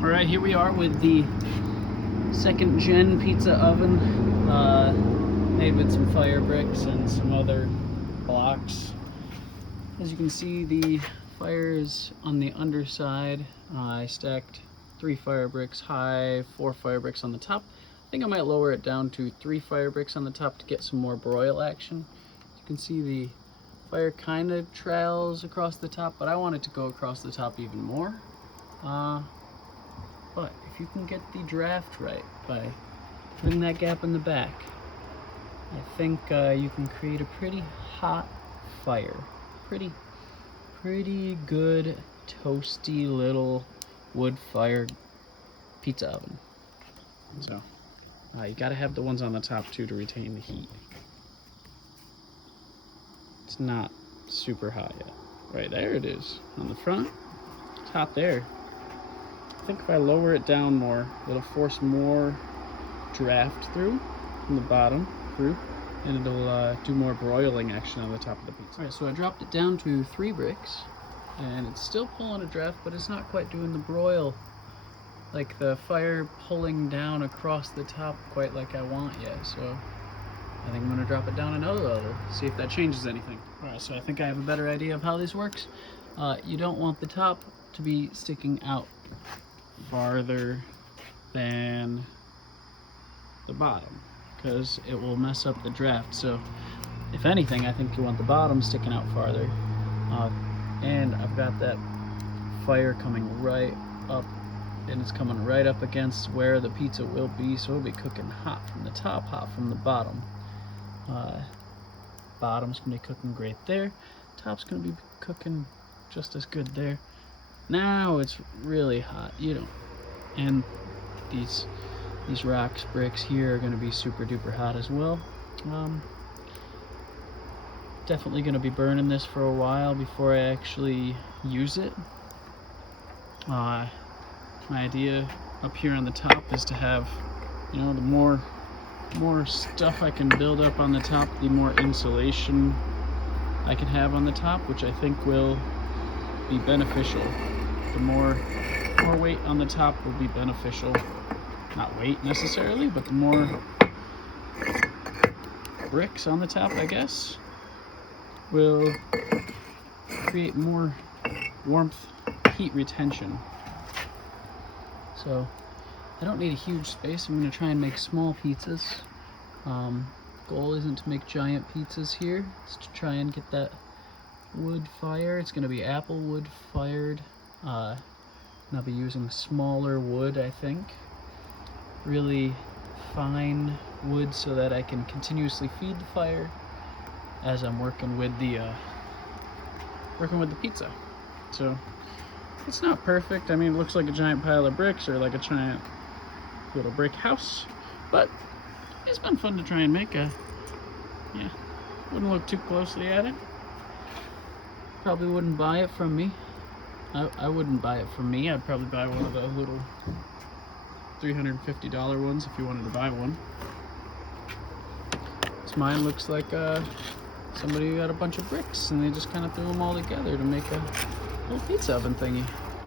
Alright, here we are with the second gen pizza oven, made with some fire bricks and some other blocks. As you can see, the fire is on the underside. I stacked 3 fire bricks high, 4 fire bricks on the top. I think I might lower it down to 3 fire bricks on the top to get some more broil action. You can see the fire kind of trails across the top, but I want it to go across the top even more. But if you can get the draft right by putting that gap in the back, I think you can create a pretty hot fire. Pretty good toasty little wood-fired pizza oven. So you gotta have the ones on the top too to retain the heat. It's not super hot yet. Right there it is on the front. It's hot there. I think if I lower it down more, it'll force more draft through from the bottom through, and it'll do more broiling action on the top of the pizza. Alright, so I dropped it down to 3 bricks, and it's still pulling a draft, but it's not quite doing the broil, like the fire pulling down across the top quite like I want yet. So I think I'm going to drop it down another level, see if that changes anything. Alright, so I think I have a better idea of how this works. You don't want the top to be sticking out farther than the bottom, because it will mess up the draft. So if anything, I think you want the bottom sticking out farther. And I've got that fire coming right up, and it's coming right up against where the pizza will be, so it'll be cooking hot from the top, hot from the bottom. Bottom's gonna be cooking great there, top's gonna be cooking just as good there. Now it's really hot, and these rocks, bricks here are gonna be super duper hot as well. Definitely gonna be burning this for a while before I actually use it. My idea up here on the top is to have, the more stuff I can build up on the top, the more insulation I can have on the top, which I think will be beneficial. The more weight on the top will be beneficial. Not weight necessarily, but the more bricks on the top, I guess, will create more warmth, heat retention. So I don't need a huge space. I'm going to try and make small pizzas. Goal isn't to make giant pizzas here. It's to try and get that wood fire. It's going to be apple wood fired. And I'll be using smaller wood, I think. Really fine wood so that I can continuously feed the fire as I'm working with the pizza. So it's not perfect. I mean, it looks like a giant pile of bricks or like a giant little brick house, but it's been fun to try and make. Wouldn't look too closely at it. Probably wouldn't buy it from me. I wouldn't buy it from me. I'd probably buy one of the little $350 ones if you wanted to buy one. This mine looks like somebody got a bunch of bricks and they just kind of threw them all together to make a little pizza oven thingy.